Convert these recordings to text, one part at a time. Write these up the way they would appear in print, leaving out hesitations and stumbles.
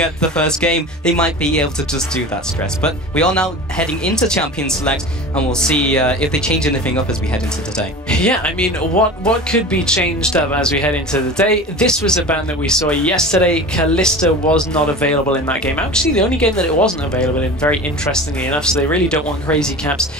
at the first game, they might be able to just do that stress. But we are now heading into Champion Select, and we'll see if they change anything up as we head into the day. Yeah, I mean, what could be changed up as we head into the day? This was a ban that we saw yesterday. Kalista was not available in that game. Actually, the only game that it wasn't available in, very interestingly enough, so they really don't want Crazy Caps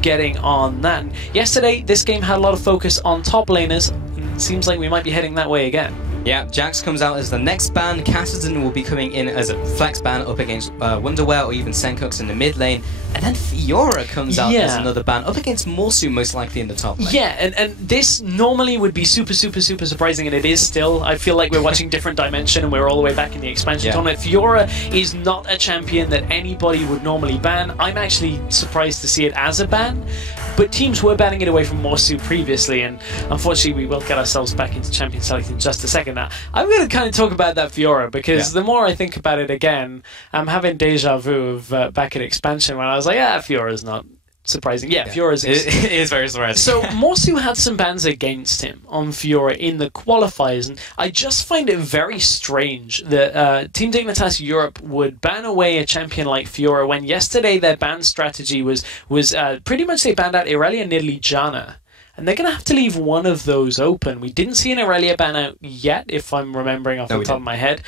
getting on that. Yesterday, this game had a lot of focus on top laners. Seems like we might be heading that way again. Yeah, Jax comes out as the next ban. Cassidy will be coming in as a flex ban up against Wonderwear or even Senkux in the mid lane. And then Fiora comes out as another ban up against Morsu, most likely in the top lane. Yeah, and this normally would be super surprising, and it is still. I feel like we're watching different dimension and we're all the way back in the expansion tournament. Fiora is not a champion that anybody would normally ban. I'm actually surprised to see it as a ban. But teams were banning it away from Morsu previously, and unfortunately we will get ourselves back into Champion Select in just a second now. I'm going to kind of talk about that Fiora, because the more I think about it again, I'm having deja vu of back in expansion when I was like, Fiora's not surprising. Yeah, Fiora's... It is very surprising. So Morsu had some bans against him on Fiora in the qualifiers, and I just find it very strange that Team Dignitas Europe would ban away a champion like Fiora when yesterday their ban strategy was pretty much they banned out Irelia, Nidalee, Janna. And they're going to have to leave one of those open. We didn't see an Irelia ban out yet, if I'm remembering off the top of my head.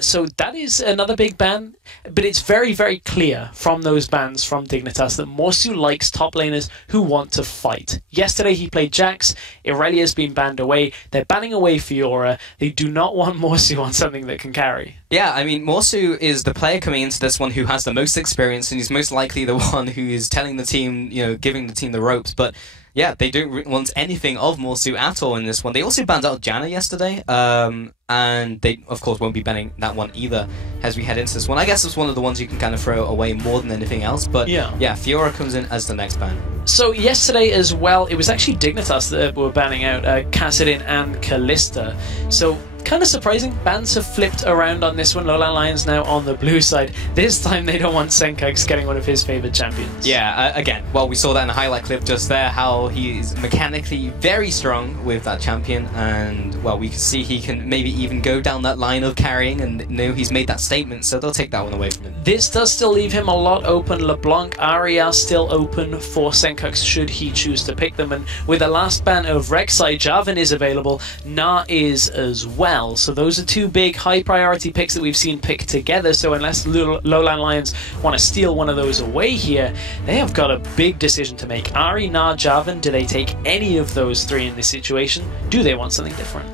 So that is another big ban. But it's very clear from those bans from Dignitas that Morsu likes top laners who want to fight. Yesterday he played Jax. Irelia's been banned away. They're banning away Fiora. They do not want Morsu on something that can carry. Yeah, I mean, Morsu is the player coming into this one who has the most experience, and he's most likely the one who is telling the team, giving the team the ropes. But yeah, they don't want anything of Morsu at all in this one. They also banned out Janna yesterday, and they, of course, won't be banning that one either as we head into this one. I guess it's one of the ones you can kind of throw away more than anything else, but yeah, Fiora comes in as the next ban. So yesterday as well, it was actually Dignitas that were banning out Kassadin and Kalista. So kind of surprising. Bans have flipped around on this one. LowLandLions now on the blue side. This time they don't want Senkux getting one of his favorite champions. Yeah, again, well, we saw that in a highlight clip just there, how he is mechanically very strong with that champion, and well, we can see he can maybe even go down that line of carrying, and he's made that statement, so they'll take that one away from him. This does still leave him a lot open. LeBlanc, Ahri are still open for Senkux should he choose to pick them, and with the last ban of Rek'Sai, Jarvan is available, Na is as well. So those are two big high priority picks that we've seen picked together. So unless LowLandLions want to steal one of those away here, they have got a big decision to make. Ahri, Na, Jarvan, do they take any of those three in this situation? Do they want something different?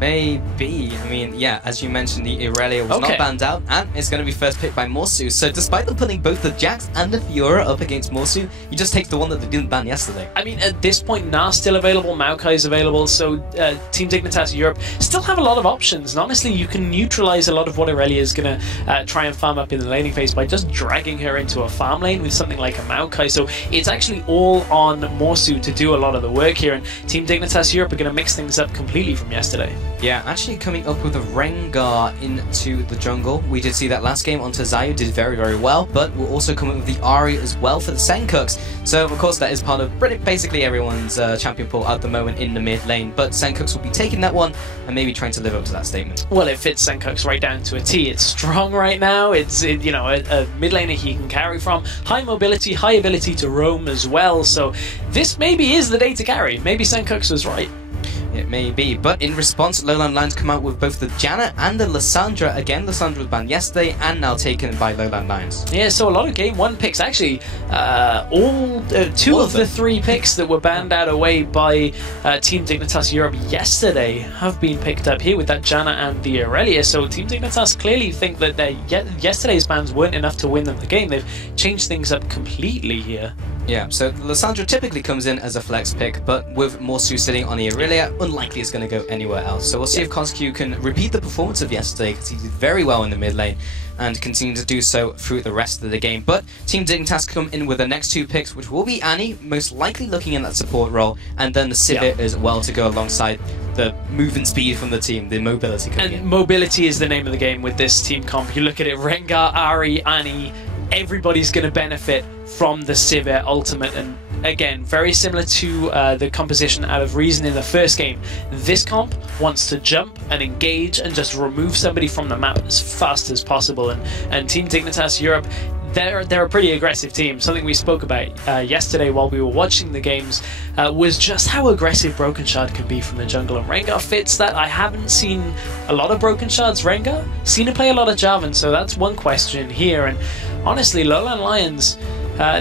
Maybe. I mean, yeah, as you mentioned, the Irelia was not banned out, and it's going to be first picked by Morsu. So despite them putting both the Jax and the Fiora up against Morsu, he just takes the one that they didn't ban yesterday. I mean, at this point, Na's still available, Maokai's available, so Team Dignitas Europe still have a lot of options. And honestly, you can neutralize a lot of what Irelia is going to try and farm up in the laning phase by just dragging her into a farm lane with something like a Maokai. So it's actually all on Morsu to do a lot of the work here, and Team Dignitas Europe are going to mix things up completely from yesterday. Yeah, actually coming up with a Rengar into the jungle. We did see that last game onto Zayu, did very well, but we'll also come up with the Ahri as well for the Senkux. So, of course, that is part of basically everyone's champion pool at the moment in the mid lane, but Senkux will be taking that one and maybe trying to live up to that statement. Well, it fits Senkux right down to a T. It's strong right now. It's a mid laner he can carry from. High mobility, high ability to roam as well, so this maybe is the day to carry. Maybe Senkux was right. It may be, but in response, LowLandLions come out with both the Janna and the Lissandra. Again, Lissandra was banned yesterday and now taken by LowLandLions. Yeah, so a lot of Game 1 picks, actually, two of the three picks that were banned out away by Team Dignitas Europe yesterday have been picked up here with that Janna and the Irelia. So Team Dignitas clearly think that yesterday's bans weren't enough to win them the game. They've changed things up completely here. Yeah, so Lissandra typically comes in as a flex pick, but with Morsu sitting on the Irelia, unlikely it's going to go anywhere else. So we'll see if Cosq can repeat the performance of yesterday, because he did very well in the mid lane and continue to do so through the rest of the game. But Team Dignitas come in with the next two picks, which will be Annie, most likely looking in that support role, and then the Sivir as well to go alongside the movement speed from the team, the mobility coming in. And mobility is the name of the game with this team comp. You look at it, Rengar, Ahri, Annie, everybody's going to benefit from the Sivir ultimate, and again, very similar to the composition out of Reason in the first game. This comp wants to jump and engage and just remove somebody from the map as fast as possible. And Team Dignitas Europe, they're a pretty aggressive team. Something we spoke about yesterday while we were watching the games was just how aggressive Broken Shard can be from the jungle, and Rengar fits that. I haven't seen a lot of Broken Shards Rengar, seen him play a lot of Jarvan, so that's one question here. And honestly, LowLandLions,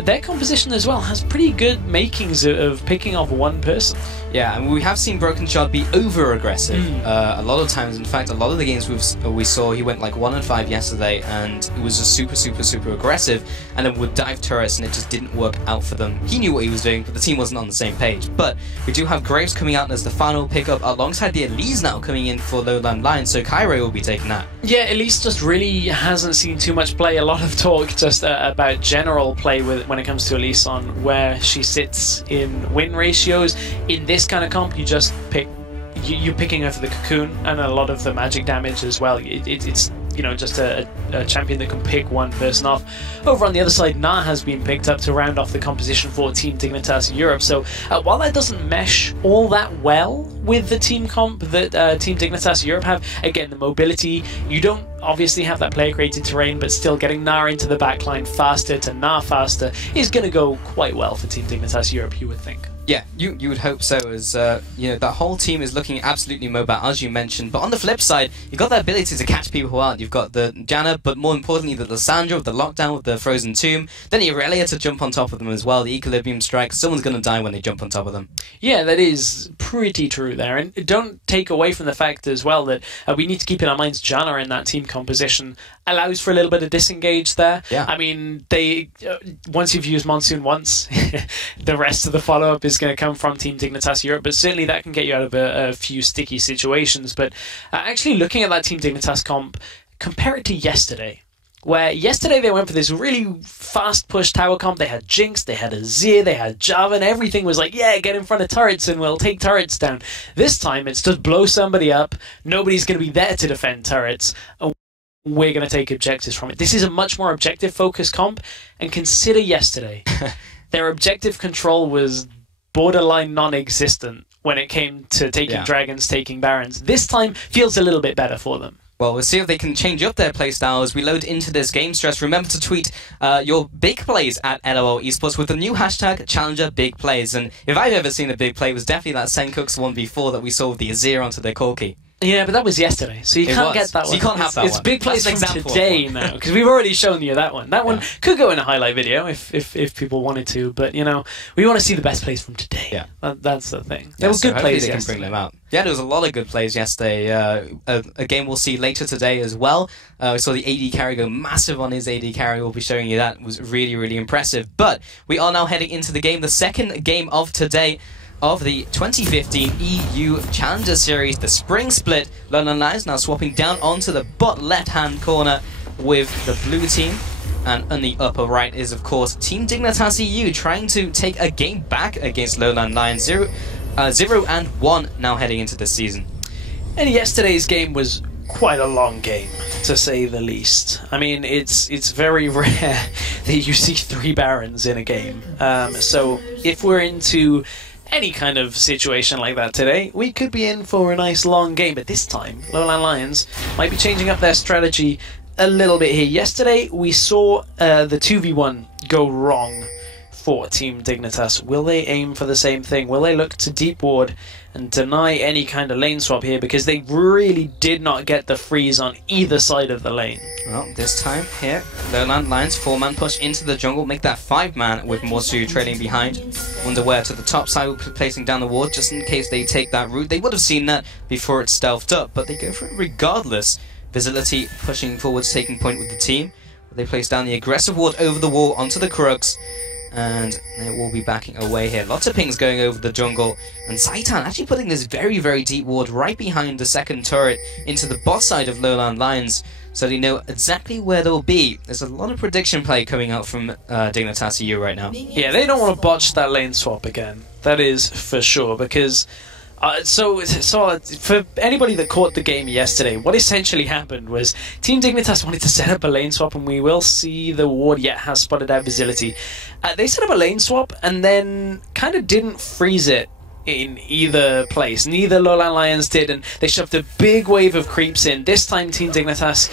their composition as well has pretty good makings of picking off one person. Yeah, and we have seen Broken Shard be over-aggressive a lot of times. In fact, a lot of the games we saw, he went like 1-5 yesterday, and it was just super aggressive, and then would dive turrets, and it just didn't work out for them. He knew what he was doing, but the team wasn't on the same page. But we do have Graves coming out as the final pickup, alongside the Elise now coming in for LowLandLions, so Kyrie will be taking that. Yeah, Elise just really hasn't seen too much play. A lot of talk just about general play when it comes to Elise on where she sits in win ratios. In this kind of comp, you just pick, you're picking her for the cocoon and a lot of the magic damage as well. It's just a champion that can pick one person off. Over on the other side, Na has been picked up to round off the composition for Team Dignitas Europe. So while that doesn't mesh all that well with the team comp that Team Dignitas Europe have, again, the mobility, you don't obviously have that player created terrain, but still getting Na into the backline faster to Na faster is going to go quite well for Team Dignitas Europe, you would think. Yeah, you would hope so, as that whole team is looking absolutely mobile, as you mentioned. But on the flip side, you've got the ability to catch people out. You've got the Janna, but more importantly, the Lissandra with the lockdown with the Frozen Tomb. Then Irelia to jump on top of them as well. The Equilibrium Strike. Someone's going to die when they jump on top of them. Yeah, that is pretty true there. And don't take away from the fact as well that we need to keep in our minds Janna in that team composition allows for a little bit of disengage there. Yeah. I mean, once you've used Monsoon once, the rest of the follow-up is going to come from Team Dignitas Europe, but certainly that can get you out of a few sticky situations. But actually looking at that Team Dignitas comp, compare it to yesterday, where yesterday they went for this really fast push tower comp. They had Jinx, they had Azir, they had Jarvan, everything was like, yeah, get in front of turrets and we'll take turrets down. This time it's just blow somebody up, nobody's going to be there to defend turrets, and we're going to take objectives from it. This is a much more objective-focused comp, and consider yesterday. Their objective control was borderline non-existent when it came to taking dragons, taking barons. This time feels a little bit better for them. Well, we'll see if they can change up their playstyle as we load into this game stress. Remember to tweet your big plays at LOL Esports with the new hashtag #ChallengerBigPlays. And if I've ever seen a big play, it was definitely that Senkooks 1v4 that we saw with the Azir onto their Corki. Yeah, but that was yesterday, so you can't get that one. So you can't have that one. It's big plays from today now, because we've already shown you that one. That one could go in a highlight video if people wanted to, but we want to see the best plays from today. Yeah, that's the thing. There were good plays yesterday. They can bring them out. Yeah, there was a lot of good plays yesterday. A game we'll see later today as well. We saw the AD carry go massive on his AD carry. We'll be showing you that. It was really impressive. But we are now heading into the game, the second game of today, of the 2015 EU Challenger Series, the Spring Split. LowLandLions now swapping down onto the bot left-hand corner with the blue team. And on the upper right is, of course, Team Dignitas EU trying to take a game back against LowLandLions. 0-1 now heading into this season. And yesterday's game was quite a long game, to say the least. I mean, it's very rare that you see 3 barons in a game. So if we're into any kind of situation like that today, we could be in for a nice long game. But this time, LowLandLions might be changing up their strategy a little bit here. Yesterday, we saw the 2v1 go wrong for Team Dignitas. Will they aim for the same thing? Will they look to deep ward and deny any kind of lane swap here? Because they really did not get the freeze on either side of the lane. Well, this time here, LowLandLions 4-man push into the jungle, make that 5-man with Morsu trailing behind. Wonder where to the top side, we'll be placing down the ward just in case they take that route. They would have seen that before it's stealthed up, but they go for it regardless. Visibility pushing forwards, taking point with the team. They place down the aggressive ward over the wall onto the Crux. And they will be backing away here. Lots of pings going over the jungle. And Saitan actually putting this very deep ward right behind the second turret into the bot side of LowLandLions, so they know exactly where they'll be. There's a lot of prediction play coming out from Dignitas EU right now. Yeah, they don't want to botch that lane swap again. That is for sure, because So for anybody that caught the game yesterday, what essentially happened was Team Dignitas wanted to set up a lane swap, and we will see the ward yet has spotted out Facility. They set up a lane swap and then kind of didn't freeze it in either place. Neither LowLandLions did, and they shoved a big wave of creeps in. This time Team Dignitas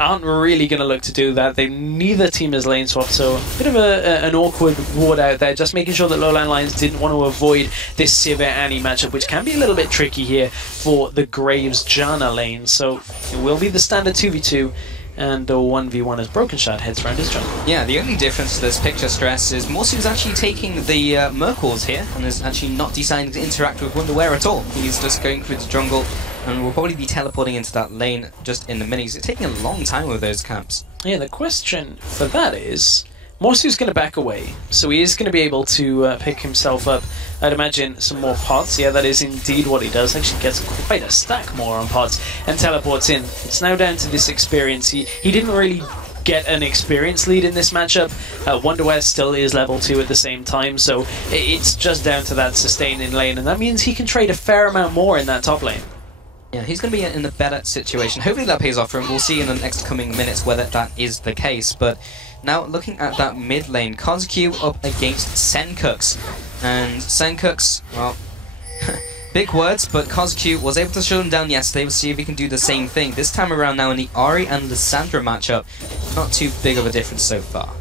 aren't really going to look to do that. Neither team is lane swapped, so a bit of an awkward ward out there, just making sure that LowLandLions didn't want to avoid this Sivir Annie matchup, which can be a little bit tricky here for the Graves Janna lane. So it will be the standard 2v2, and a 1v1 as Broken Shard heads around his jungle. Yeah, the only difference to this picture, Stress, is Morsu's actually taking the Merkles here and is actually not deciding to interact with Wonderwear at all. He's just going through the jungle and will probably be teleporting into that lane just in the minis. It's taking a long time with those camps. Yeah, the question for that is, Morsu's going to back away, so he is going to be able to pick himself up, I'd imagine, some more pots. Yeah, that is indeed what he does. Actually gets quite a stack more on pots and teleports in. It's now down to this experience. He didn't really get an experience lead in this matchup. Wonderwear still is level 2 at the same time, so it's just down to that sustain in lane, and that means he can trade a fair amount more in that top lane. Yeah, he's going to be in a better situation. Hopefully that pays off for him. We'll see in the next coming minutes whether that is the case. But now looking at that mid lane, Kozq up against Senkux. And Senkux, well, big words, but Kozq was able to shut him down yesterday. We'll see if he can do the same thing. This time around now in the Ahri and Lissandra matchup, not too big of a difference so far.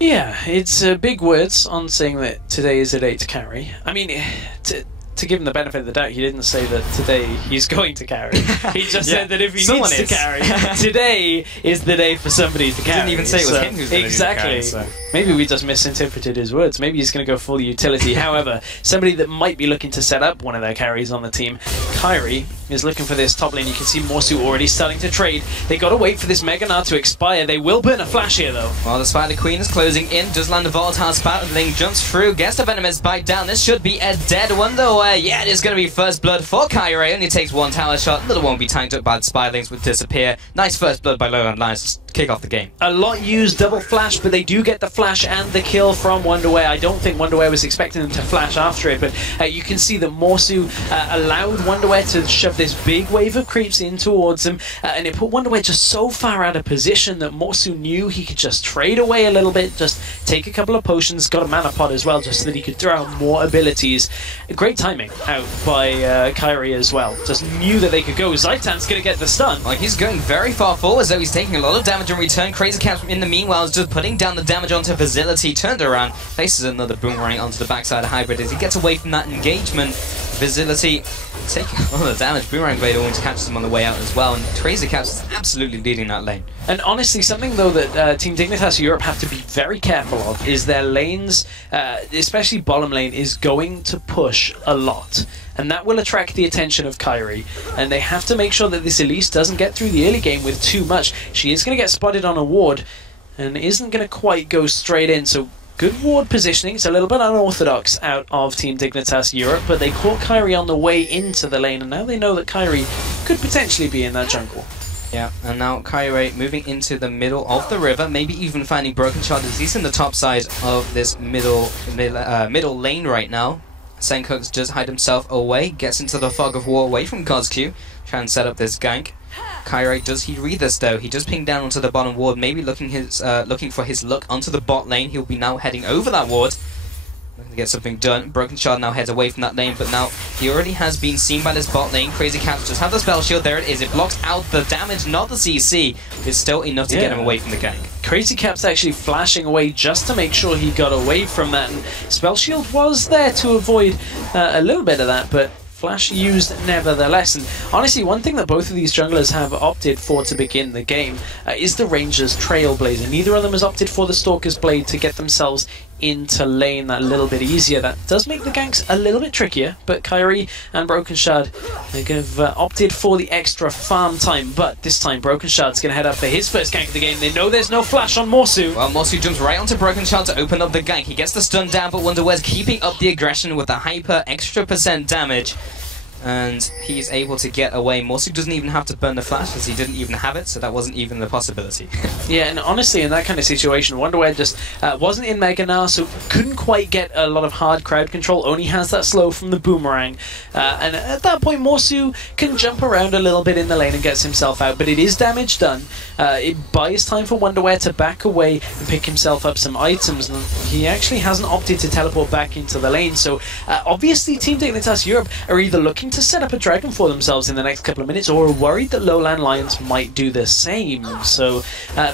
Yeah, it's big words on saying that today is a day to carry. I mean, to give him the benefit of the doubt, he didn't say that today he's going to carry. He just said that if he needs to carry, today is the day for somebody to carry. He didn't even say it was him who's going to carry. So. Maybe we just misinterpreted his words. Maybe he's going to go full utility. However, somebody that might be looking to set up one of their carries on the team, Kyrie, is looking for this top lane. You can see Morsu already starting to trade. They got to wait for this Mega Gnar to expire. They will burn a flash here, though. While the Spider Queen is closing in, does land a volatile Spatling, jumps through, gets the Venomous bite down. This should be a dead Wonderwear. Yeah, it is going to be first blood for Kyrie. Only takes one tower shot. Little won't be tanked up by the Spirelings, would disappear. Nice first blood by LowLandLions to kick off the game. A lot used double flash, but they do get the flash and the kill from Wonderwear. I don't think Wonderwear was expecting them to flash after it, but you can see that Morsu allowed Wonderwear to shove this big wave of creeps in towards him, and it put Wonderwear just so far out of position that Morsu knew he could just trade away a little bit, just take a couple of potions, got a mana pot as well, just so that he could throw out more abilities. Great timing out by Kyrie as well. Just knew that they could go. Zaitan's going to get the stun. Like, he's going very far forward, though he's taking a lot of damage in return. Crazy Caps in the meanwhile is just putting down the damage onto Facility, turned around, places another boomerang onto the backside of Hybrid as he gets away from that engagement. Facility taking all the damage. Boomerang Blade always catches him on the way out as well, and Crazy Caps is absolutely leading that lane. And honestly, something though that Team Dignitas Europe have to be very careful of is their lanes, especially bottom lane, is going to push a lot. And that will attract the attention of Kyrie. And they have to make sure that this Elise doesn't get through the early game with too much. She is going to get spotted on a ward and isn't going to quite go straight in. So good ward positioning. It's a little bit unorthodox out of Team Dignitas Europe, but they caught Kyrie on the way into the lane, and now they know that Kyrie could potentially be in that jungle. Yeah, and now Kyrie moving into the middle of the river, maybe even finding Broken Shard as he's in the top side of this middle lane right now. Senkux just hide himself away, gets into the fog of war away from Kozq, trying to set up this gank. Kyrie, does he read this though? He just pinged down onto the bottom ward, maybe looking for his luck onto the bot lane. He'll be now heading over that ward, looking to get something done. Broken Shard now heads away from that lane, but now he already has been seen by this bot lane. Crazy Caps just have the spell shield, there it is. It blocks out the damage, not the CC. It's still enough to get him away from the gank. Crazy Cap's actually flashing away just to make sure he got away from that, and Spell Shield was there to avoid a little bit of that, but flash used nevertheless. And honestly, one thing that both of these junglers have opted for to begin the game is the Ranger's Trailblazer. Neither of them has opted for the Stalker's Blade to get themselves into lane that little bit easier. That does make the ganks a little bit trickier, but Kyrie and Broken Shard have opted for the extra farm time, but this time Broken Shard's going to head up for his first gank of the game. They know there's no flash on Morsu. Well, Morsu jumps right onto Broken Shard to open up the gank. He gets the stun down, but Wonderwear's keeping up the aggression with the hyper extra % damage. and he's able to get away. Morsu doesn't even have to burn the flash, as he didn't even have it, so that wasn't even the possibility. Yeah, and honestly, in that kind of situation, Wonderwear just wasn't in Mega now, so couldn't quite get a lot of hard crowd control, only has that slow from the boomerang. And at that point, Morsu can jump around a little bit in the lane and gets himself out, but it is damage done. It buys time for Wonderwear to back away and pick himself up some items, and he actually hasn't opted to teleport back into the lane, so obviously Team Dignitas Europe are either looking to set up a dragon for themselves in the next couple of minutes or are worried that LowLandLions might do the same. So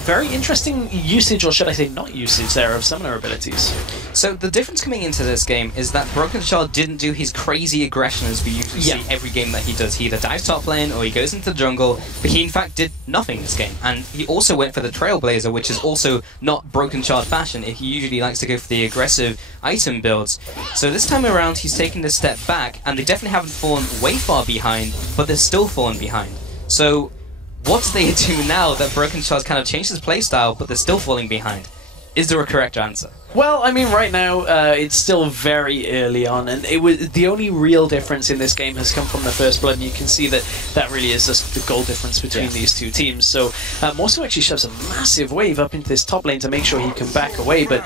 very interesting usage, or should I say not usage there, of summoner abilities. So the difference coming into this game is that Broken Shard didn't do his crazy aggression as we usually see every game that he does. He either dives top lane or he goes into the jungle, but he in fact did nothing this game. And he also went for the Trailblazer, which is also not Broken Shard fashion. He usually likes to go for the aggressive item builds. So this time around he's taking this step back, and they definitely haven't fallen way far behind, but they're still falling behind. So what do they do now that Broken Shard's kind of changed his playstyle, but they're still falling behind? Is there a correct answer? Well, I mean, right now it's still very early on, and it was the only real difference in this game has come from the first blood, and you can see that that really is just the goal difference between these two teams. So Morsu actually shoves a massive wave up into this top lane to make sure he can back away, but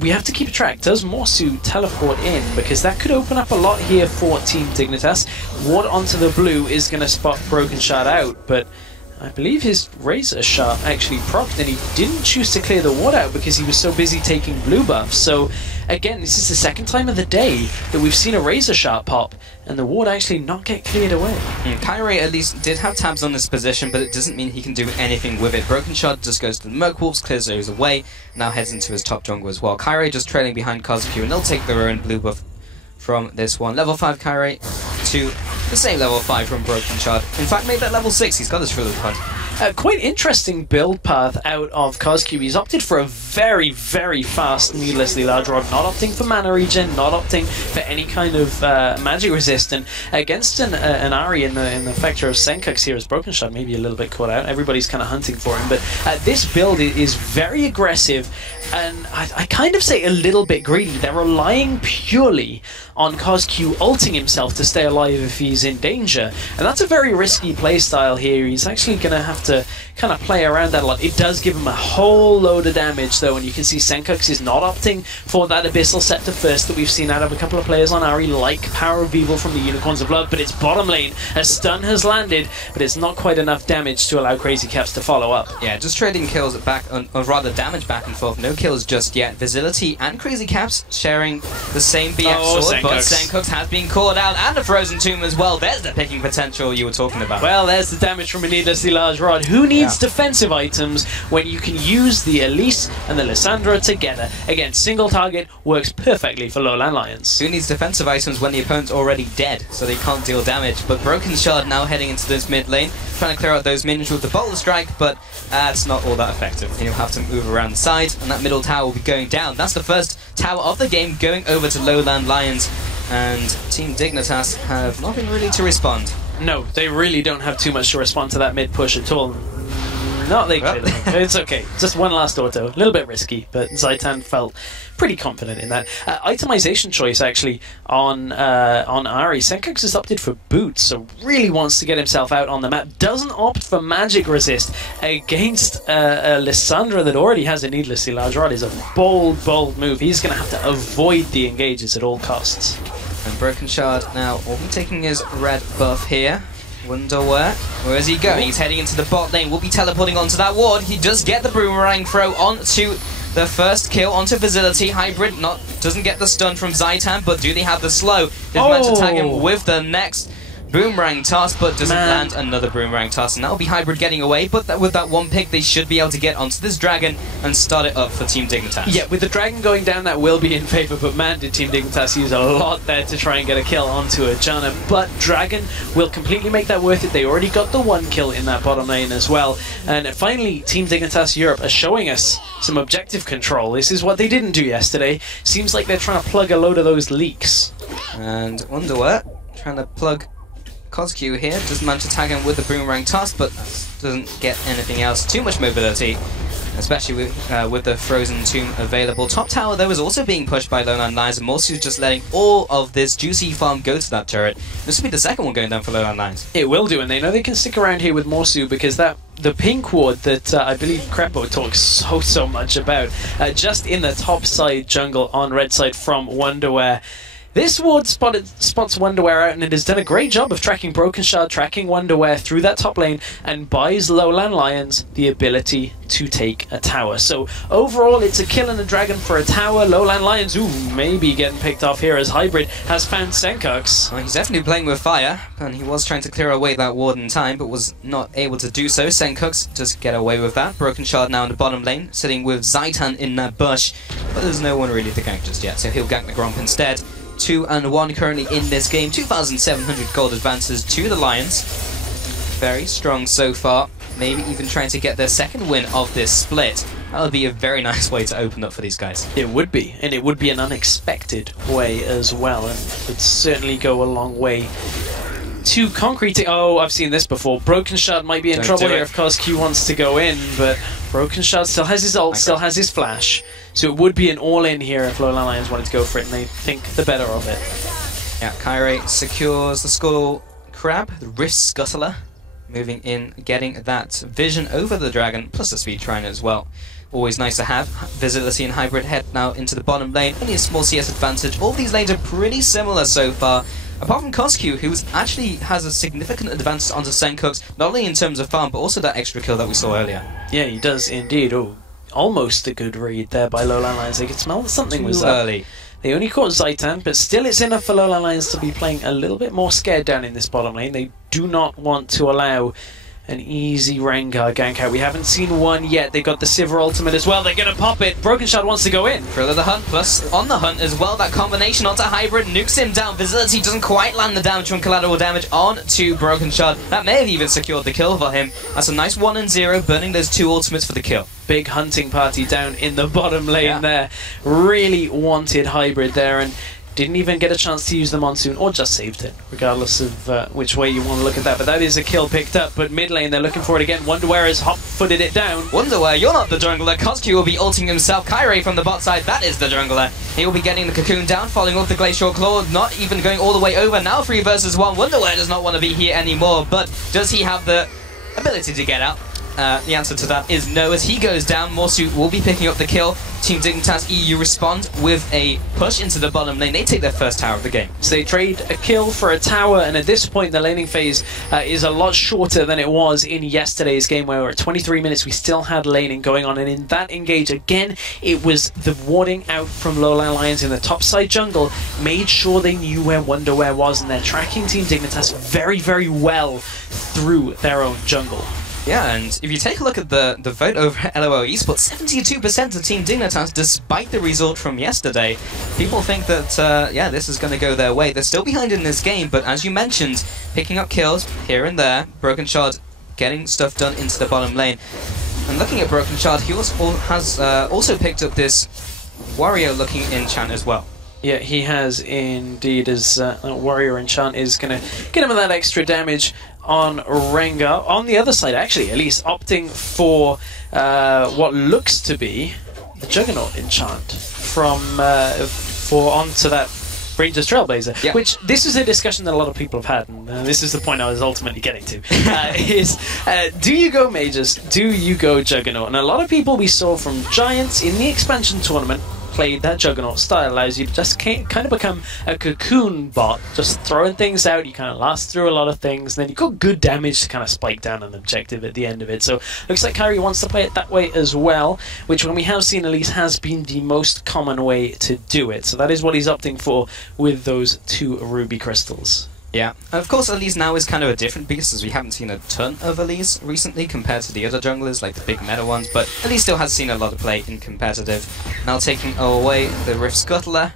we have to keep a track. Does Morsu teleport in? Because that could open up a lot here for Team Dignitas. Ward onto the blue is going to spot Broken Shard out, but I believe his Razor Sharp actually procced, and he didn't choose to clear the ward out because he was so busy taking blue buffs. So again, this is the second time of the day that we've seen a Razor Sharp pop and the ward actually not get cleared away. Kyrie at least did have tabs on this position, but it doesn't mean he can do anything with it. Broken Shard just goes to the Merc Wolves, clears those away, now heads into his top jungle as well. Kyrie just trailing behind Kazuku, and they'll take their own blue buff from this one. Level 5 Kyrie to the same level 5 from Broken Shard. In fact, made that level 6. He's got his Frilly Pod. Quite interesting build path out of Kazuku. He's opted for a very, very fast needlessly large rod, not opting for mana regen, not opting for any kind of magic resist, and against an Ahri in the factor of Senkux here as Broken Shard, maybe a little bit caught out. Everybody's kind of hunting for him, but this build is very aggressive, and I kind of say a little bit greedy. They're relying purely on Kazuku ulting himself to stay alive if he's in danger, and that's a very risky playstyle here. He's actually going to have to kind of play around that a lot. It does give him a whole load of damage though, and you can see Senkux is not opting for that Abyssal Scepter first that we've seen out of a couple of players on Ahri, like Power of Evil from the Unicorns of Blood, but it's bottom lane. A stun has landed, but it's not quite enough damage to allow Crazy Caps to follow up. Yeah, just trading kills back, or rather damage back and forth. No kills just yet. Vigility and Crazy Caps sharing the same BF sword, but Senkux has been called out, and a Frozen Tomb as well. There's the picking potential you were talking about. Well, there's the damage from a needlessly large rod. Who needs defensive items when you can use the Elise and the Lissandra together? Again, single target works perfectly for LowLandLions. Who needs defensive items when the opponent's already dead, so they can't deal damage? But Broken Shard now heading into this mid lane, trying to clear out those minions with the Boulder Strike, but it's not all that effective. He'll have to move around the side, and that middle tower will be going down. That's the first tower of the game going over to LowLandLions, and Team Dignitas have nothing really to respond. No, they really don't have too much to respond to that mid push at all. No, they clearly don't. It's okay. Just one last auto. A little bit risky, but Zaitan felt pretty confident in that. Itemization choice, actually, on Ahri. Senkux has opted for boots, so really wants to get himself out on the map. Doesn't opt for magic resist against Lissandra that already has a needlessly large rod. Is a bold, bold move. He's going to have to avoid the engages at all costs. And Broken Shard now will be taking his red buff here. Wonder where is he going? He's heading into the bot lane. Will be teleporting onto that ward. He does get the boomerang throw onto the first kill onto Facility. Hybrid doesn't get the stun from Zaitan, but do they have the slow? They've managed to tag him with the next boomerang toss, but doesn't land another boomerang toss, and that'll be Hybrid getting away. But with that one pick, they should be able to get onto this dragon and start it up for Team Dignitas. Yeah, with the dragon going down, that will be in favor, but man, did Team Dignitas use a lot there to try and get a kill onto a Janna. But dragon will completely make that worth it. They already got the one kill in that bottom lane as well. And finally, Team Dignitas Europe are showing us some objective control. This is what they didn't do yesterday. Seems like they're trying to plug a load of those leaks. And Wonderwear trying to plug Kazuku here, doesn't manage to tag him with the boomerang toss, but doesn't get anything else. Too much mobility, especially with the Frozen Tomb available. Top tower, though, is also being pushed by LowLandLions, and Morsu's just letting all of this juicy farm go to that turret. This will be the second one going down for LowLandLions. It will do, and they know they can stick around here with Morsu because the pink ward that I believe Crepo talks so much about, just in the top side jungle on red side from Wonderwear. This ward spots Wonderwear out, and it has done a great job of tracking Broken Shard, tracking Wonderwear through that top lane, and buys LowLandLions the ability to take a tower. So overall, it's a kill and a dragon for a tower. LowLandLions, ooh, maybe getting picked off here as Hybrid has found Senkux. Well, he's definitely playing with fire, and he was trying to clear away that ward in time, but was not able to do so. Senkux just get away with that. Broken Shard now in the bottom lane, sitting with Zaitan in that bush, but there's no one really to gank just yet, so he'll gank the Gromp instead. 2-1 currently in this game. 2,700 gold advances to the Lions. Very strong so far. Maybe even trying to get their second win of this split. That would be a very nice way to open up for these guys. It would be, and it would be an unexpected way as well, and would certainly go a long way to concreting. Oh, I've seen this before. Broken Shard might be in trouble here if CosQ wants to go in, but Broken Shard still has his ult, still has his flash. So it would be an all-in here if LowLandLions wanted to go for it, and they think the better of it. Yeah, Kyrie secures the Skull Crab, the Rift Scuttler, moving in, getting that vision over the dragon, plus the Speed Trine as well. Always nice to have. Visibility and Hybrid head now into the bottom lane. Only a small CS advantage. All these lanes are pretty similar so far. Apart from CosQ, who actually has a significant advantage onto Senkux, not only in terms of farm, but also that extra kill that we saw earlier. Yeah, he does indeed. Oh, almost a good read there by LowLandLions. They could smell that something was early. They only caught Zaitan, but still it's enough for LowLandLions to be playing a little bit more scared down in this bottom lane. They do not want to allow an easy Rengar gank out. We haven't seen one yet. They got the Sivir ultimate as well. They're going to pop it. Broken Shard wants to go in. Thrill of the Hunt, plus on the hunt as well. That combination onto Hybrid nukes him down. Visibility doesn't quite land the damage from collateral damage on to Broken Shard. That may have even secured the kill for him. That's a nice 1-0, burning those 2 ultimates for the kill. Big hunting party down in the bottom lane there. Really wanted Hybrid there, and didn't even get a chance to use the Monsoon, or just saved it, regardless of which way you want to look at that. But that is a kill picked up, but mid lane they're looking for it again. Wonderwear has hop-footed it down. Wonderwear, you're not the jungler. CosQ will be ulting himself. Kyrie from the bot side, that is the jungler. He will be getting the Cocoon down, following off the Glacial Claw, not even going all the way over. Now 3 versus 1. Wonderwear does not want to be here anymore, but does he have the ability to get out? The answer to that is no. As he goes down, Morsu will be picking up the kill. Team Dignitas EU respond with a push into the bottom lane. They take their first tower of the game. So they trade a kill for a tower, and at this point the laning phase is a lot shorter than it was in yesterday's game, where we're at 23 minutes. We still had laning going on, and in that engage again, it was the warding out from LowLandLions in the topside jungle made sure they knew where Wonderwear was, and they're tracking Team Dignitas very well through their own jungle. Yeah, and if you take a look at the vote over at LOL Esports, 72% of Team Dignitas, despite the result from yesterday. People think that, yeah, this is going to go their way. They're still behind in this game, but as you mentioned, picking up kills here and there. Broken Shard getting stuff done into the bottom lane. And looking at Broken Shard, he has also picked up this Wario-looking enchant as well. Yeah, he has indeed. His Warrior Enchant is going to get him that extra damage on Rengar. On the other side, actually, at least opting for what looks to be the Juggernaut Enchant from onto that Rangers Trailblazer. Yeah. Which, this is a discussion that a lot of people have had, and this is the point I was ultimately getting to, do you go Mages, do you go Juggernaut? And a lot of people we saw from Giants in the expansion tournament played that Juggernaut style. Allows you to just kind of become a cocoon bot, just throwing things out. You kind of last through a lot of things, and then you got good damage to kind of spike down an objective at the end of it. So looks like Kyrie wants to play it that way as well, which when we have seen at least has been the most common way to do it. So that is what he's opting for with those 2 ruby crystals. Yeah, of course Elise now is kind of a different beast, as we haven't seen a ton of Elise recently compared to the other junglers, like the big meta ones, but Elise still has seen a lot of play in competitive. Now taking away the Rift Scuttler,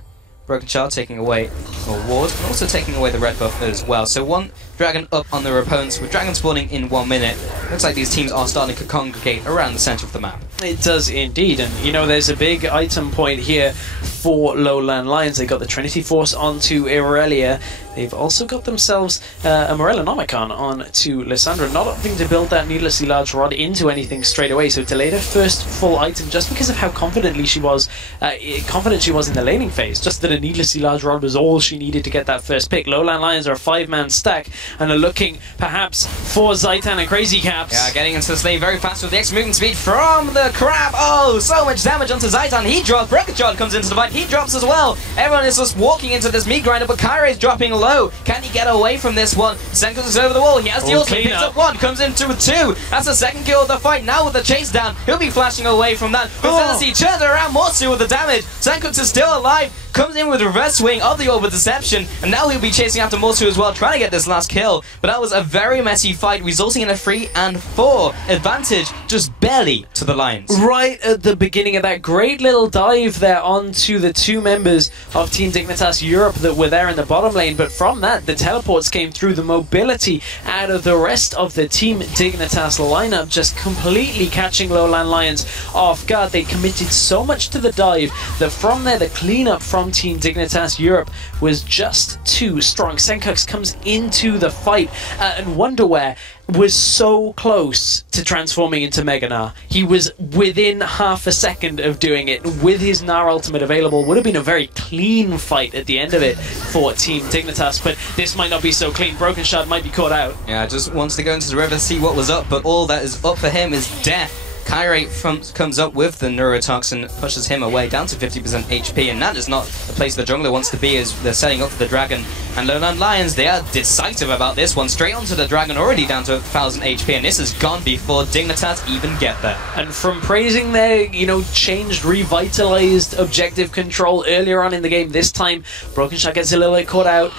Broken Shard taking away a ward, and also taking away the red buff as well. So 1 dragon up on their opponents, with dragon spawning in 1 minute. Looks like these teams are starting to congregate around the centre of the map. It does indeed, and you know, there's a big item point here for LowLandLions. They got the Trinity Force onto Irelia. They've also got themselves a Morellonomicon onto Lissandra, not opting to build that needlessly large rod into anything straight away, so delayed her first full item just because of how confident she was in the laning phase, just that a needlessly large rod was all she needed to get that first pick. LowLandLions are a 5-man stack and are looking perhaps for Zaitan and Crazy Caps. Yeah, getting into this lane very fast with the X movement speed from the Crab. Oh, so much damage onto Zaitan. He drops. Breakachard comes into the fight. He drops as well. Everyone is just walking into this meat grinder, but Kyrie is dropping low. Can he get away from this one? Senko is over the wall. He has the ultimate. Picks up one. Comes into a 2. That's the second kill of the fight. Now with the chase down, he'll be flashing away from that. But he turns around Morsu with the damage. Senko is still alive. Comes in with reverse swing of the Orb of Deception, and now he'll be chasing after Morsu as well, trying to get this last kill. But that was a very messy fight, resulting in a 3 and 4 advantage, just barely to the Lions. Right at the beginning of that great little dive there onto the 2 members of Team Dignitas Europe that were there in the bottom lane, but from that, the teleports came through, the mobility out of the rest of the Team Dignitas lineup, just completely catching LowLandLions off guard. They committed so much to the dive that from there, the cleanup from Team Dignitas Europe was just too strong. Senkux comes into the fight, and Wonderwear was so close to transforming into Mega Gnar. He was within half a second of doing it. With his Gnar ultimate available, would have been a very clean fight at the end of it for Team Dignitas, but this might not be so clean. Broken Shard might be caught out. Yeah, just wants to go into the river, see what was up, but all that is up for him is death. Kyrie comes up with the Neurotoxin, pushes him away down to 50% HP, and that is not the place the jungler wants to be as they're setting up for the dragon. And LowLandLions, they are decisive about this one, straight onto the dragon, already down to 1000 HP, and this is gone before Dignitas even get there. And from praising their, changed, revitalized objective control earlier on in the game, this time Broken Shot gets a little bit caught out.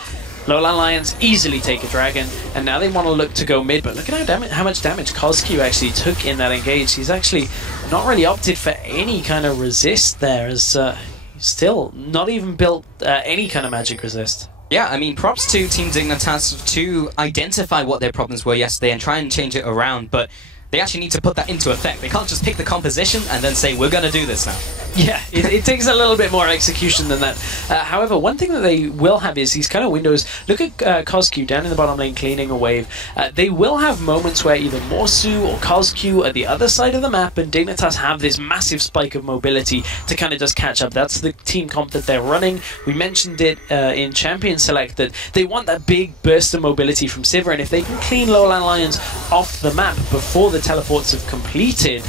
LowLandLions easily take a dragon, and now they want to look to go mid, but look at how much damage Cosq actually took in that engage. He's actually not really opted for any kind of resist there, as he's still not even built any kind of magic resist. Yeah, I mean, props to Team Dignitas to identify what their problems were yesterday and try and change it around, but they actually need to put that into effect. They can't just pick the composition and then say, we're going to do this now. Yeah, it takes a little bit more execution than that. However, one thing that they will have is these kind of windows. Look at Cosq down in the bottom lane cleaning a wave. They will have moments where either Morsu or Cosq are the other side of the map, and Dignitas have this massive spike of mobility to kind of just catch up. That's the team comp that they're running. We mentioned it in Champion Select that they want that big burst of mobility from Sivir, and if they can clean LowLandLions off the map before the teleports have completed,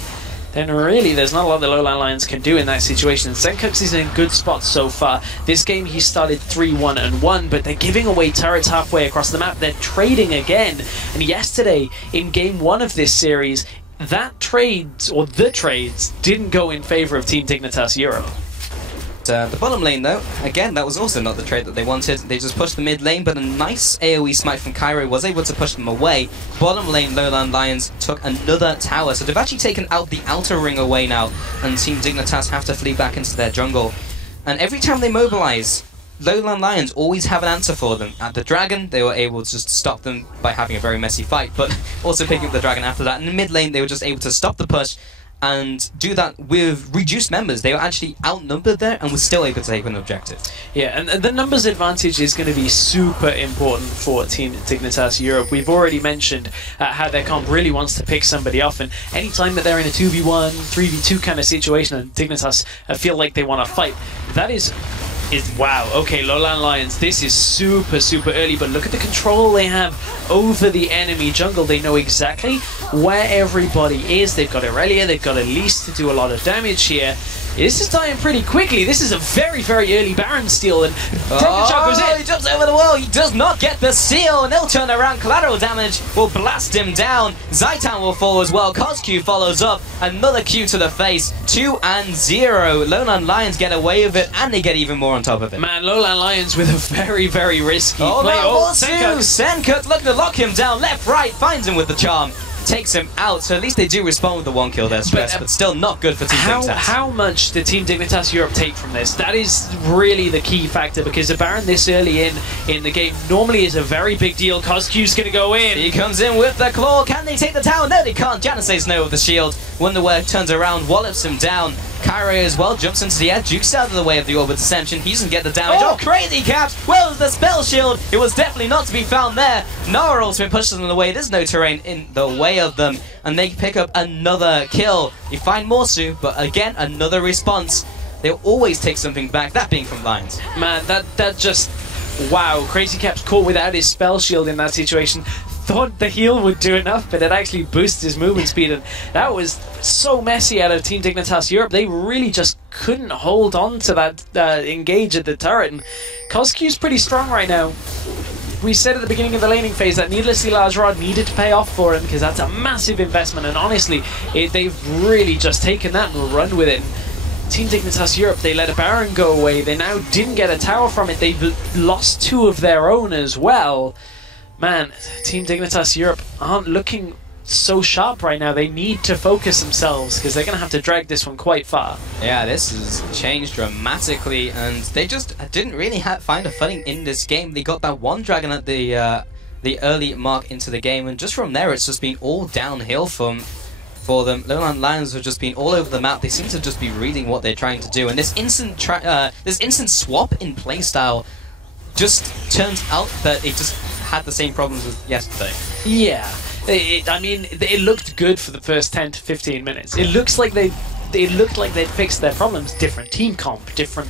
then really there's not a lot that LowLandLions can do in that situation. Senkux is in a good spot so far. This game he started 3-1-1, but they're giving away turrets halfway across the map. They're trading again. And yesterday, in game 1 of this series, that trades, or the trades, didn't go in favor of Team Dignitas Europe. The bottom lane, though, again, that was also not the trade that they wanted. They just pushed the mid lane, but a nice AoE smite from Kyrie was able to push them away. Bottom lane, LowLandLions took another tower, so they've actually taken out the outer ring away now, and Team Dignitas have to flee back into their jungle. And every time they mobilize, LowLandLions always have an answer for them. At the dragon, they were able to just stop them by having a very messy fight, but also picking up the dragon after that. In the mid lane, they were just able to stop the push and do that with reduced members. They were actually outnumbered there and were still able to take an objective. Yeah, and the numbers advantage is going to be super important for Team Dignitas Europe. We've already mentioned how their comp really wants to pick somebody off, and anytime that they're in a 2v1, 3v2 kind of situation and Dignitas feel like they want to fight, that is wow. Okay, LowLandLions, this is super early, but look at the control they have over the enemy jungle. They know exactly where everybody is. They've got Irelia, they've got Elise to do a lot of damage here. This is dying pretty quickly. This is a very early Baron steal, and Broken Shot goes in. He jumps over the wall. He does not get the seal, and they'll turn around. Collateral damage will blast him down. Zaitan will fall as well. Cosq follows up. Another Q to the face. 2-0. LowLandLions get away with it, and they get even more on top of it. Man, LowLandLions with a very risky play. Senkux looking to lock him down. Left, right, finds him with the charm. takes him out. So at least they do respond with the 1 kill there, Stress, but still not good for Team Dignitas. How much did Team Dignitas Europe take from this? That is really the key factor, because a Baron this early in the game normally is a very big deal. Cosq's going to go in. He comes in with the claw. Can they take the tower? No, they can't. Janice says no with the shield. Wonderwear turns around, wallops him down. Kyrie as well jumps into the air, jukes out of the way of the Orbit Deception. He doesn't get the damage. Oh, crazy caps! Well, the spell shield, it was definitely not to be found there. Nara ultimate pushes them away. There's no terrain in the way of them, and they pick up another kill. You find Morsu, but again, another response. They'll always take something back, that being from Lions. Man, that just... Wow, Crazy Cap's caught without his spell shield in that situation. Thought the heal would do enough, but it actually boosted his movement speed, and that was so messy out of Team Dignitas Europe. They really just couldn't hold on to that engage at the turret, and Cosq's pretty strong right now. We said at the beginning of the laning phase that needlessly large rod needed to pay off for him, because that's a massive investment, and honestly, they've really just taken that and run with it. Team Dignitas Europe, they let a Baron go away. They now didn't get a tower from it. They've lost 2 of their own as well. Man, Team Dignitas Europe aren't looking so sharp right now. They need to focus themselves, because they're going to have to drag this one quite far. Yeah, this has changed dramatically, and they just didn't really find a footing in this game. They got that 1 dragon at the early mark into the game, and just from there it's just been all downhill for them. LowLandLions have just been all over the map. They seem to just be reading what they're trying to do, and this instant swap in playstyle just turns out that it just had the same problems as yesterday. Yeah, I mean, it looked good for the first 10 to 15 minutes. It looked like they'd fixed their problems. Different team comp, different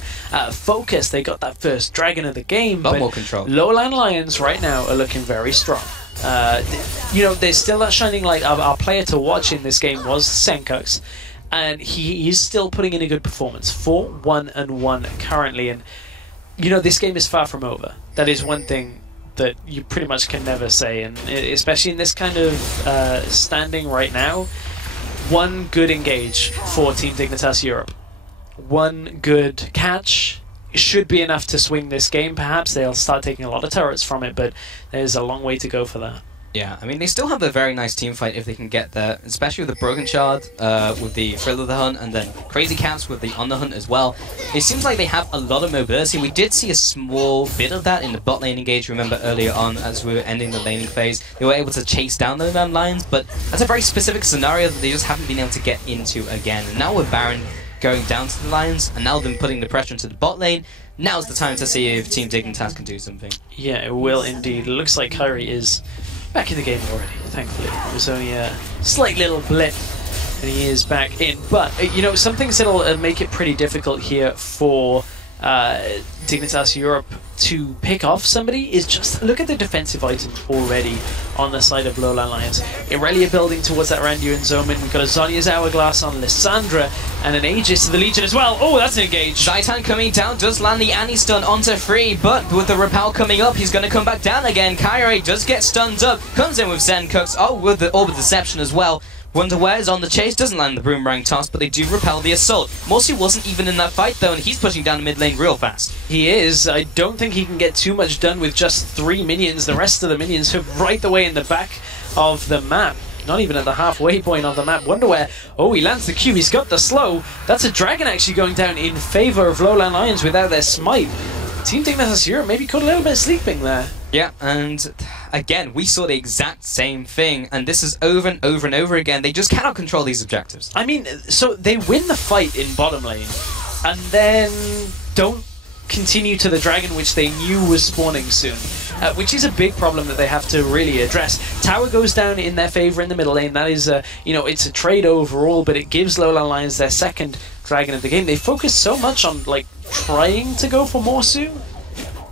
focus. They got that first dragon of the game. A lot more control. LowLandLions right now are looking very strong. You know, there's still that shining light. Our player to watch in this game was Senkux, and he is still putting in a good performance. 4-1-1 currently, and you know, this game is far from over. That is one thing that you pretty much can never say, and especially in this kind of standing right now. 1 good engage for Team Dignitas Europe. 1 good catch should be enough to swing this game. Perhaps they'll start taking a lot of turrets from it, but there's a long way to go for that. Yeah, I mean, they still have a very nice team fight if they can get there, especially with the Broken Shard, with the Thrill of the Hunt, and then Crazy Caps with the On the Hunt as well. It seems like they have a lot of mobility. We did see a small bit of that in the bot lane engage, remember, earlier on as we were ending the laning phase. They were able to chase down the Lions, but that's a very specific scenario that they just haven't been able to get into again. And now with Baron going down to the Lions, and now them putting the pressure into the bot lane, now's the time to see if Team Dignitas can do something. Yeah, it will indeed. It looks like Kyrie is back in the game already, thankfully. It was only a slight little blip, and he is back in. But, you know, some things that'll make it pretty difficult here for Dignitas Europe to pick off somebody is just look at the defensive items already on the side of LowLandLions. Irelia building towards that Randu and Zomin. We've got a Zhonya's Hourglass on Lissandra and an Aegis to the Legion as well. Oh, that's an engage. Zaitan coming down, does land the anti-stun onto Free, but with the repel coming up, he's going to come back down again. Kyrie does get stunned up, comes in with Senkux, oh, with the Orbit Deception as well. Wonderwear is on the chase, doesn't land the boomerang toss, but they do repel the assault. Morsu wasn't even in that fight though, and he's pushing down the mid lane real fast. He is. I don't think he can get too much done with just 3 minions. The rest of the minions are right the way in the back of the map. Not even at the halfway point of the map. Wonderwear, oh, he lands the Q, he's got the slow. That's a dragon actually going down in favour of LowLandLions without their smite. Team Dignitas Europe maybe caught a little bit of sleeping there. Yeah, and again, we saw the exact same thing, and this is over and over and over again. They just cannot control these objectives. I mean, so they win the fight in bottom lane, and then don't continue to the dragon, which they knew was spawning soon, which is a big problem that they have to really address. Tower goes down in their favour in the middle lane. That is, you know, it's a trade overall, but it gives LowLandLions their second dragon of the game. They focus so much on, like, trying to go for Morsu,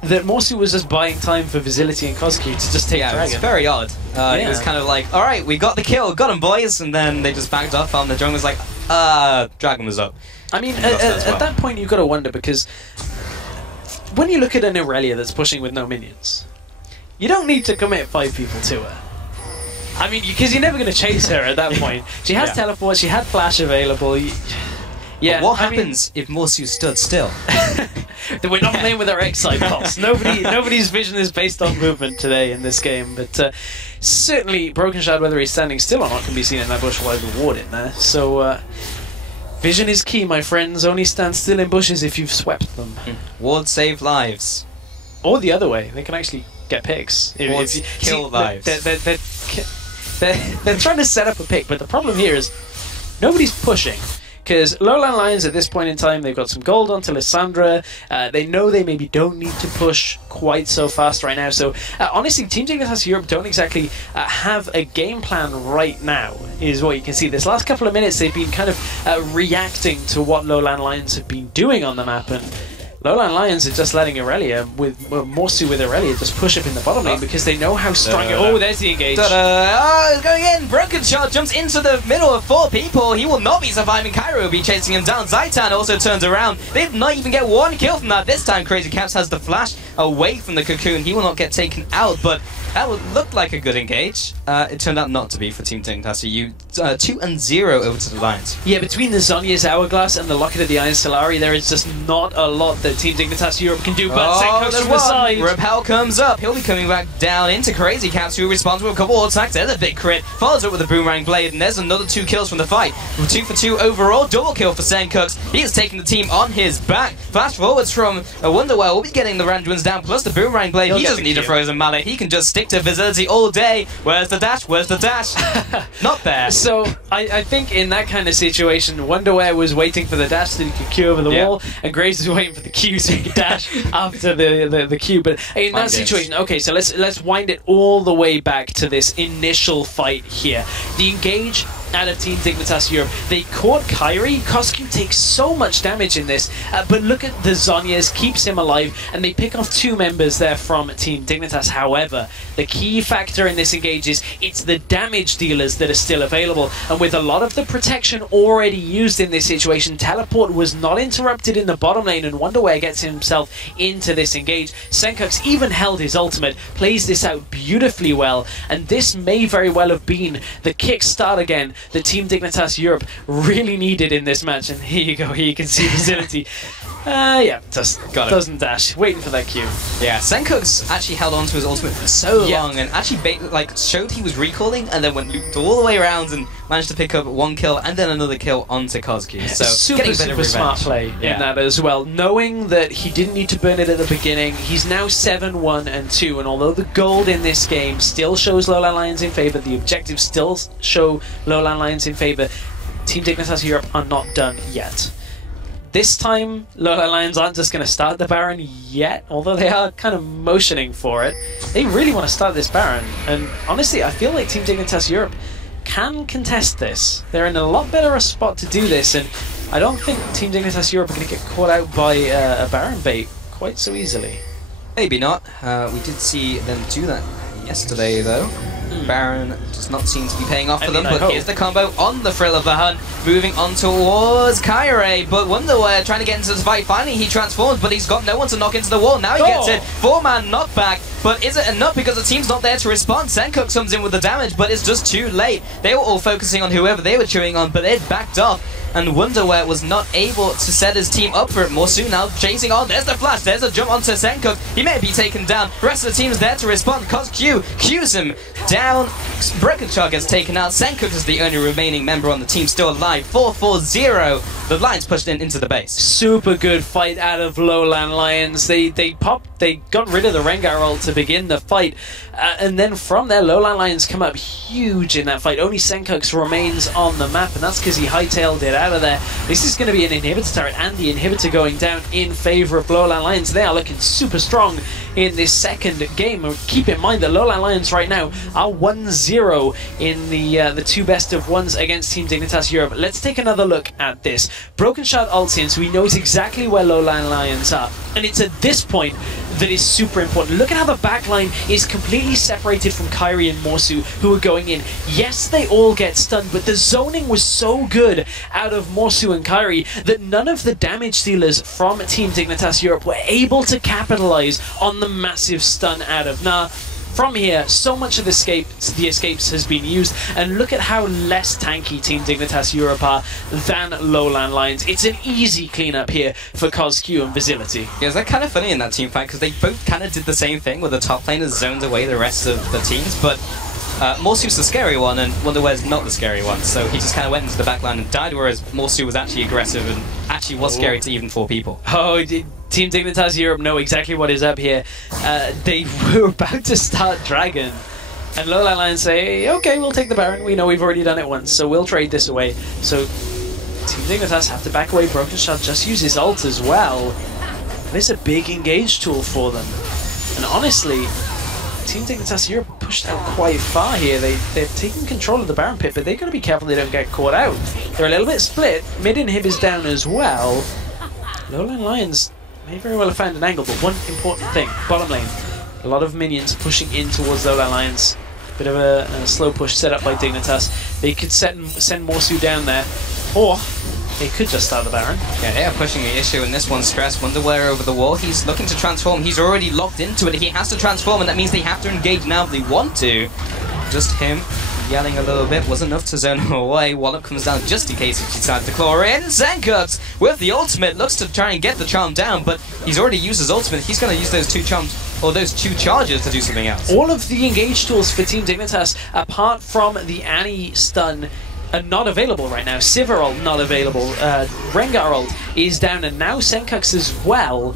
that Morsu was just buying time for Vizility and Cosq to just take Dragon. It's very odd. He was kind of like, alright, we got the kill, got him boys, and then they just backed off and the jungle was like, Dragon was up. I mean, at that point you've got to wonder, because when you look at an Irelia that's pushing with no minions, you don't need to commit 5 people to her. I mean, because you're never going to chase her at that point. She has teleport, she had flash available. Yeah, but what happens if Morsu stood still? We're not playing with our X-Side pulse. Nobody's vision is based on movement today in this game. But Certainly, Broken Shard, whether he's standing still or not, can be seen in that bush while there's a ward in there. So, vision is key, my friends. Only stand still in bushes if you've swept them. Wards save lives. Or the other way, they can actually get picks. Wards kill lives. They're trying to set up a pick, but the problem here is nobody's pushing. Because LowLandLions at this point in time, they've got some gold onto Lissandra. They know they maybe don't need to push quite so fast right now. So honestly, Team Dignitas Europe don't exactly have a game plan right now, is what you can see. This last couple of minutes, they've been kind of reacting to what LowLandLions have been doing on the map. And LowLandLions are just letting Aurelia, with Morsu with Aurelia, just push up in the bottom lane because they know how strong. Oh, there's the engage. Oh, it's going in. Broken Shot jumps into the middle of 4 people. He will not be surviving. Cairo will be chasing him down. Zaitan also turns around. They did not even get 1 kill from that. This time, Crazy Caps has the flash away from the cocoon. He will not get taken out, but that would look like a good engage. It turned out not to be for Team Dignitas. You 2-0 over to the Lions. Yeah, between the Zhonya's Hourglass and the Locket of the Iron Solari, there is just not a lot that Team Dignitas Europe can do, but Senko's from the side. Repel comes up. He'll be coming back down into Crazy Caps, who responds with a couple of attacks. There's a big crit. Follows up with a Boomerang Blade, and there's another 2 kills from the fight. 2 for 2 overall. Double kill for Senkux. He is taking the team on his back. Flash forwards from Wonderwell. We'll be getting the Randuins down, plus the Boomerang Blade. He doesn't need a Frozen Mallet. He can just stick to Visibility all day. Where's the dash? Where's the dash? Not there. So, I think in that kind of situation, Wonderwear was waiting for the dash so he could Q over the wall, and Graves was waiting for the Q so he could dash after the Q. But in that situation, okay, so let's wind it all the way back to this initial fight here. The engage out of Team Dignitas Europe. They caught Kyrie. Coscu takes so much damage in this, but look at the Zhonya's, keeps him alive, and they pick off 2 members there from Team Dignitas. However, the key factor in this engage is it's the damage dealers that are still available, and with a lot of the protection already used in this situation, Teleport was not interrupted in the bottom lane, and Wonderwear gets himself into this engage. Senkux even held his ultimate, plays this out beautifully well, and this may very well have been the kickstart again the Team Dignitas Europe really needed in this match. And here you go, here you can see Facility. Yeah, just doesn't dash, waiting for that Q. Yeah, Senkux actually held on to his ultimate for so long, and actually showed he was recalling, and then went looped all the way around and managed to pick up 1 kill and then another kill onto Coscu. So super smart play in that as well, knowing that he didn't need to burn it at the beginning. He's now 7-1-2, and although the gold in this game still shows LowLandLions in favor, the objectives still show LowLandLions in favor, Team Dignitas Europe are not done yet. This time, LowLandLions aren't just going to start the Baron yet, although they are kind of motioning for it. They really want to start this Baron, and honestly, I feel like Team Dignitas Europe can contest this. They're in a lot better a spot to do this, and I don't think Team Dignitas Europe are going to get caught out by a Baron bait quite so easily. Maybe not. We did see them do that yesterday, though. Baron does not seem to be paying off for them, but here's the combo on the Thrill of the Hunt, moving on towards Kyrie, but Wonderwear trying to get into the fight. Finally he transforms, but he's got no one to knock into the wall. Now he gets it. 4-man knockback, but is it enough because the team's not there to respond? Senkux comes in with the damage, but it's just too late. They were all focusing on whoever they were chewing on, but they'd backed off, and Wonderwear was not able to set his team up for it. Morsu now chasing on. There's the flash. There's a jump onto Senkux. He may be taken down. The rest of the team's there to respond. Coscu cues him down. Broken Shot gets taken out. Senkux is the only remaining member on the team still alive. 4-4-0. The Lions pushed into the base. Super good fight out of LowLandLions. They got rid of the Rengar ult to begin the fight, and then from there, LowLandLions come up huge in that fight. Only Senkux remains on the map, and that's because he hightailed it out of there. This is going to be an inhibitor turret, and the inhibitor going down in favor of LowLandLions. They are looking super strong in this second game. Keep in mind that LowLandLions right now are 1-0 in the 2 best of 1s against Team Dignitas Europe. Let's take another look at this. Broken Shard ults in, so he knows exactly where LowLandLions are, and it's at this point that is super important. Look at how the backline is completely separated from Kyrie and Morsu, who are going in. Yes, they all get stunned, but the zoning was so good out of Morsu and Kyrie that none of the damage dealers from Team Dignitas Europe were able to capitalize on the massive stun out of Nah. From here, so much of the escapes has been used, and look at how less tanky Team Dignitas Europe are than LowLandLions. It's an easy cleanup here for Coscu and Facility. Yeah, it's kind of funny in that team fight, because they both kind of did the same thing, where the top laners zoned away the rest of the teams, but Morsu's the scary one, and Wonderware's not the scary one. So he just kind of went into the backline and died, whereas Morsu was actually aggressive and actually was scary to even 4 people. Oh, Team Dignitas Europe know exactly what is up here. They were about to start Dragon, and LowLandLions say, okay, we'll take the Baron. We know we've already done it once, so we'll trade this away. So Team Dignitas have to back away. Broken Shard just uses ult as well. This is a big engage tool for them. And honestly, Team Dignitas Europe pushed out quite far here. They've taken control of the Baron pit, but they've got to be careful they don't get caught out. They're a little bit split. Mid inhib is down as well. LowLandLions may very well have found an angle, but one important thing, bottom lane. A lot of minions pushing in towards LowLandLions. Bit of a slow push set up by Dignitas. They could send Morsu down there, or they could just start the Baron. Yeah, they are pushing the issue in this one. Stress Wonderwear over the wall. He's looking to transform. He's already locked into it. He has to transform, and that means they have to engage now if they want to. Just him yelling a little bit wasn't enough to zone him away. Wallop comes down just in case if she decides to claw in. Zenkuks with the ultimate looks to try and get the charm down, but he's already used his ultimate. He's going to use those 2 charms, or those 2 charges, to do something else. All of the engage tools for Team Dignitas, apart from the Annie stun, are not available right now. Sivir ult not available. Rengar ult is down, and now Zenkuks as well.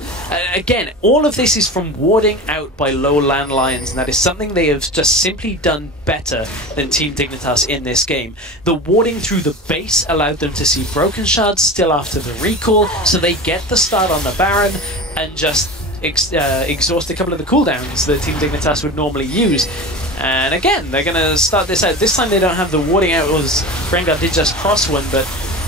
Again, all of this is from warding out by LowLandLions, and that is something they have just simply done better than Team Dignitas in this game. The warding through the base allowed them to see Broken Shards still after the recall, so they get the start on the Baron and just exhaust a couple of the cooldowns that Team Dignitas would normally use. And again, they're going to start this out. This time they don't have the warding out, as Rengar did just cross one, but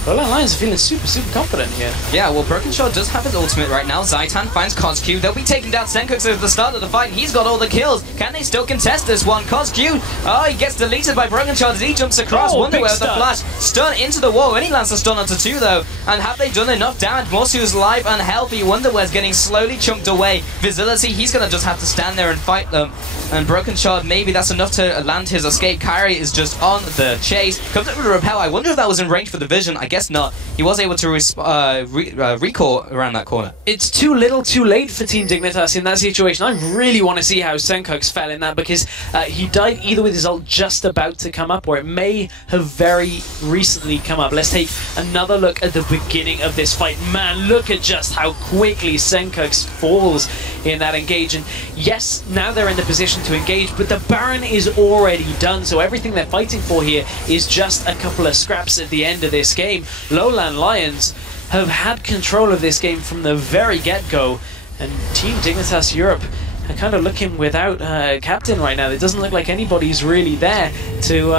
LowLandLions are feeling super confident here. Yeah, well, Broken Shard does have his ultimate right now. Zaitan finds KOSQ. They'll be taking down Zenkuks at the start of the fight, and he's got all the kills. Can they still contest this one? KOSQ, oh, he gets deleted by Broken Shard as he jumps across. Wonderware with the flash. Stun into the wall, and he lands the stun onto 2, though. And have they done enough damage? Morsu's live and healthy. Wonderware's getting slowly chunked away. Visibility, he's going to just have to stand there and fight them. And Broken Shard, maybe that's enough to land his escape. Kyrie is just on the chase. Comes up with a repel. I wonder if that was in range for the vision. I guess not. He was able to recall around that corner. It's too little too late for Team Dignitas in that situation. I really want to see how Zenkuks fell in that, because he died either with his ult just about to come up, or it may have very recently come up. Let's take another look at the beginning of this fight. Man, look at just how quickly Zenkuks falls in that engage. And yes, now they're in the position to engage, but the Baron is already done, so everything they're fighting for here is just a couple of scraps at the end of this game. LowLandLions have had control of this game from the very get-go, and Team Dignitas Europe are kind of looking without a captain right now. It doesn't look like anybody's really there to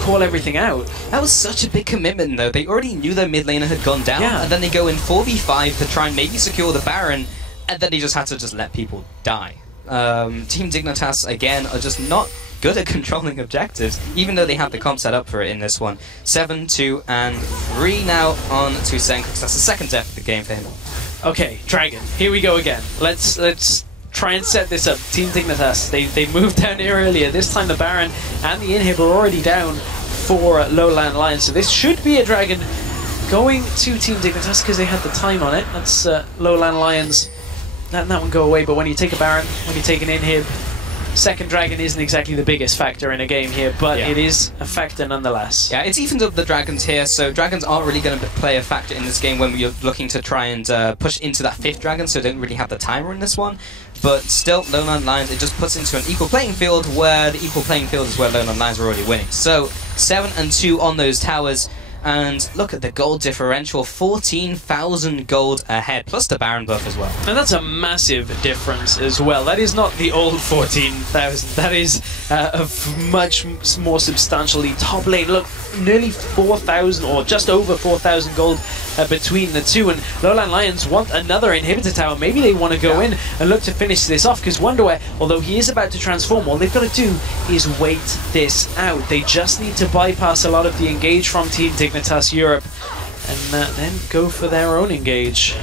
call everything out. That was such a big commitment, though. They already knew their mid laner had gone down, and then they go in 4v5 to try and maybe secure the Baron, and then they just had to just let people die. Team Dignitas, again, are just not good at controlling objectives, even though they have the comp set up for it in this one. 7, 2, and 3 now on to Zenkuks. That's the second death of the game for him. Okay, Dragon, here we go again. Let's try and set this up. Team Dignitas, they moved down here earlier. This time the Baron and the Inhib are already down for LowLandLions, so this should be a Dragon going to Team Dignitas because they had the time on it. That's LowLandLions. Letting that one go away, but when you take a Baron, when you take an Inhib, second Dragon isn't exactly the biggest factor in a game here, but it is a factor nonetheless. Yeah, it's evened up the Dragons here, so Dragons aren't really going to play a factor in this game when you're looking to try and push into that 5th Dragon, so they don't really have the timer in this one. But still, LowLandLions, it just puts into an equal playing field, where the equal playing field is where LowLandLions are already winning. So, 7 and 2 on those towers. And look at the gold differential, 14,000 gold ahead, plus the Baron buff as well. And that's a massive difference as well. That is not the old 14,000. That is a much more substantially top lane. Look, nearly 4,000 or just over 4,000 gold between the two. And LowLandLions want another inhibitor tower. Maybe they want to go in and look to finish this off, because Wonderware, although he is about to transform, all they've got to do is wait this out. They just need to bypass a lot of the engage from Team Dignitas Europe and then go for their own engage.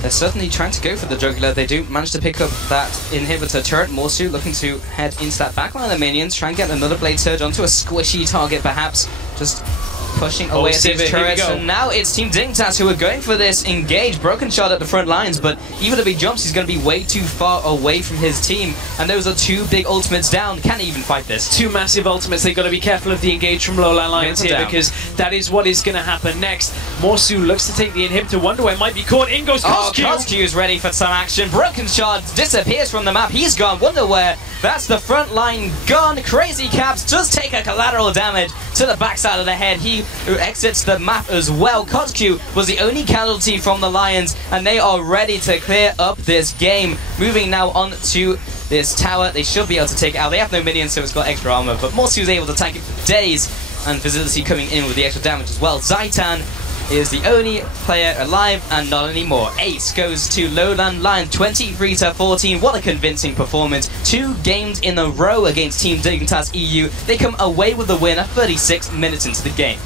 They're certainly trying to go for the juggler. They do manage to pick up that inhibitor turret. Morsu looking to head into that backline of minions, try and get another blade surge onto a squishy target perhaps. Just pushing away at these turrets, and now it's Team Dignitas who are going for this engage. Broken shot at the front lines, but even if he jumps, he's going to be way too far away from his team, and those are two big ultimates down. Can he even fight this? Two massive ultimates. They've got to be careful of the engage from LowLandLions here, because that is what is going to happen next. Morsu looks to take the inhibitor. Wonder where it might be caught. In goes Koskyu. Koskyu is ready for some action. Broken shot disappears from the map. He's gone. Wonder where. That's the front line gone. Crazy Caps does take a collateral damage to the backside of the head. He exits the map as well. Koskyu was the only casualty from the Lions, and they are ready to clear up this game. Moving now on to this tower. They should be able to take it out. They have no minions, so it's got extra armor, but Morsu is able to tank it for days, and Facility coming in with the extra damage as well. Zaitan is the only player alive, and not anymore. Ace goes to LowLandLions, 23-14. What a convincing performance. 2 games in a row against Team Dignitas EU. They come away with the win at 36 minutes into the game.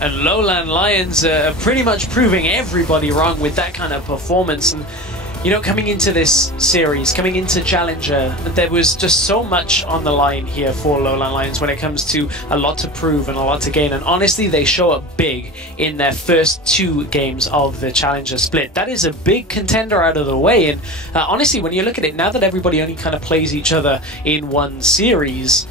And LowLandLions are pretty much proving everybody wrong with that kind of performance. And you know, coming into this series, coming into Challenger, there was just so much on the line here for LowLandLions when it comes to a lot to prove and a lot to gain. And honestly, they show up big in their first 2 games of the Challenger split. That is a big contender out of the way. And honestly, when you look at it, now that everybody only kind of plays each other in one series,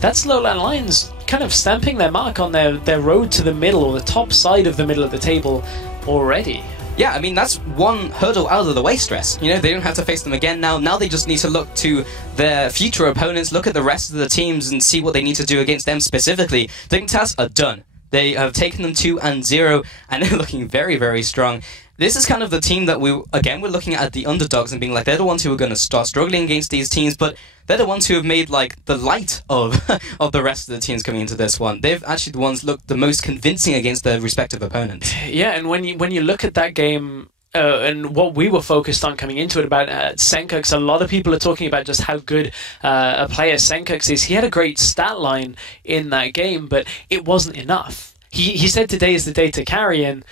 that's LowLandLions kind of stamping their mark on their road to the middle, or the top side of the middle of the table already. Yeah, I mean, that's one hurdle out of the way, Stress. You know, they don't have to face them again now. Now they just need to look to their future opponents, look at the rest of the teams, and see what they need to do against them specifically. Dignitas are done. They have taken them 2-0, and they're looking very, very strong. This is kind of the team that we're looking at the underdogs and being like, they're the ones who are going to start struggling against these teams, but they're the ones who have made, like, the light of of the rest of the teams coming into this one. They've actually the ones looked the most convincing against their respective opponents. Yeah, and when you look at that game, and what we were focused on coming into it about Senkux, a lot of people are talking about just how good a player Senkux is. He had a great stat line in that game, but it wasn't enough. He said today is the day to carry, and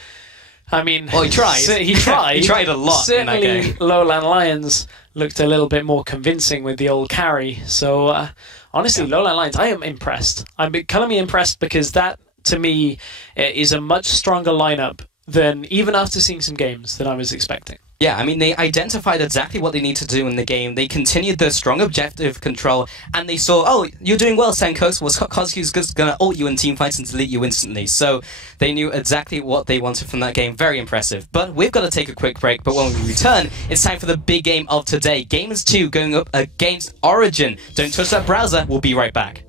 I mean, well, he tried. He tried. He tried a lot. Certainly, in that game. LowLandLions looked a little bit more convincing with the old carry. So, honestly, yeah. LowLandLions, I am impressed. I'm becoming impressed, because that, to me, is a much stronger lineup than, even after seeing some games, than I was expecting. Yeah, I mean, they identified exactly what they need to do in the game. They continued their strong objective control, and they saw, oh, you're doing well, Senkos. Well, Koskyu's just going to ult you in team fights and delete you instantly. So they knew exactly what they wanted from that game. Very impressive. But we've got to take a quick break. But when we return, it's time for the big game of today. Gamers 2 going up against Origin. Don't touch that browser. We'll be right back.